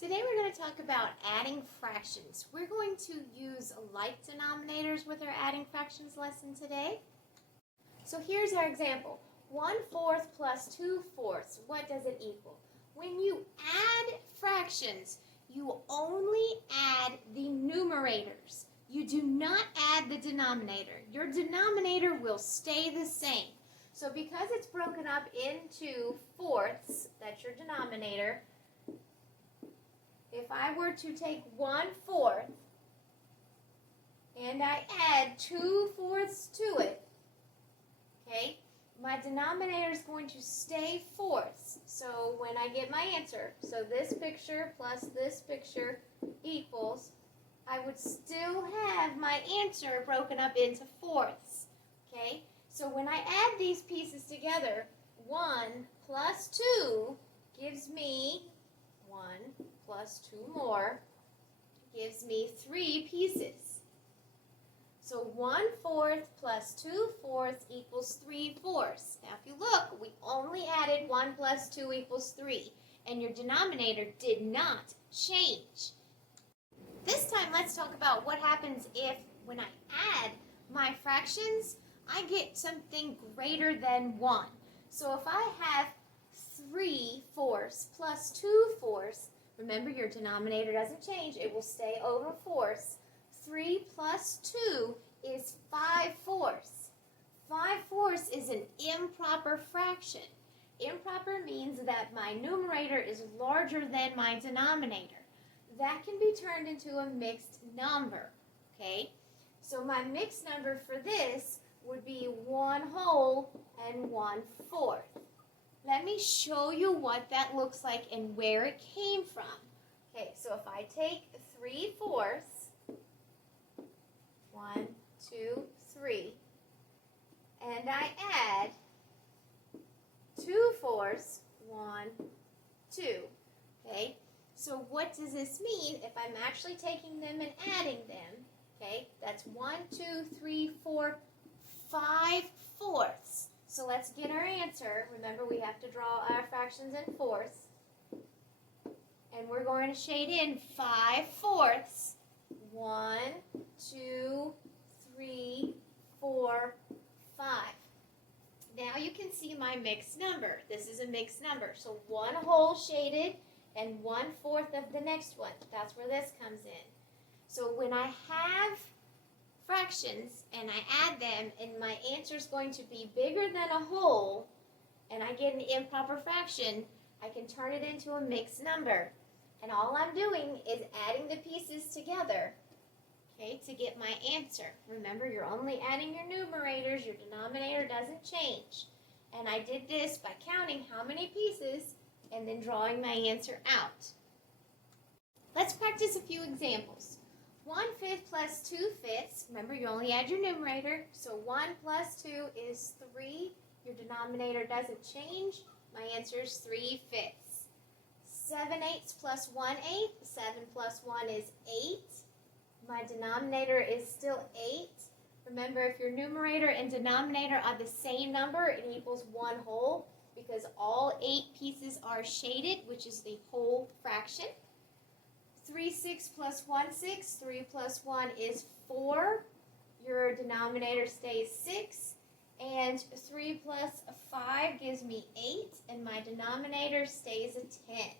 Today we're going to talk about adding fractions. We're going to use like denominators with our adding fractions lesson today. So here's our example. 1/4 plus 2/4. What does it equal? When you add fractions, you only add the numerators. You do not add the denominator. Your denominator will stay the same. So because it's broken up into fourths, that's your denominator. If I were to take 1/4 and I add 2/4 to it, okay, my denominator is going to stay fourths. So when I get my answer, so this picture plus this picture equals, I would still have my answer broken up into fourths, okay? So when I add these pieces together, 1 plus 2 gives me 1 plus 2 more gives me 3 pieces. So 1/4 plus 2/4 equals 3/4. Now if you look, we only added 1 plus 2 equals 3, and your denominator did not change. This time let's talk about what happens if, when I add my fractions, I get something greater than 1. So if I have 3/4 plus 2/4, remember your denominator doesn't change, it will stay over fourths. 3 plus 2 is 5/4. 5/4 is an improper fraction. Improper means that my numerator is larger than my denominator. That can be turned into a mixed number, okay? So my mixed number for this would be 1/2 and 1/4. Let me show you what that looks like and where it came from. Okay, so if I take 3/4, 1, 2, 3, and I add 2/4, 1, 2, okay? So what does this mean if I'm actually taking them and adding them? Okay, that's 1, 2, 3, 4, 5/4. So let's get our answer. Remember, we have to draw our fractions in fourths. And we're going to shade in 5/4. 1, 2, 3, 4, 5. Now you can see my mixed number. This is a mixed number. So 1/2 shaded and 1/4 of the next one. That's where this comes in. So when I have fractions and I add them and my answer is going to be bigger than a whole and I get an improper fraction, I can turn it into a mixed number. And all I'm doing is adding the pieces together, okay, to get my answer. Remember, you're only adding your numerators, your denominator doesn't change. And I did this by counting how many pieces and then drawing my answer out. Let's practice a few examples. 1/5 plus 2/5, remember you only add your numerator, so 1 plus 2 is 3. Your denominator doesn't change. My answer is 3/5. 7/8 plus 1/8, 7 plus 1 is 8. My denominator is still 8. Remember, if your numerator and denominator are the same number, it equals 1/2 because all 8 pieces are shaded, which is the whole fraction. 3/6 plus 1/6, 3 plus 1 is 4. Your denominator stays 6. And 3 plus 5 gives me 8, and my denominator stays a 10.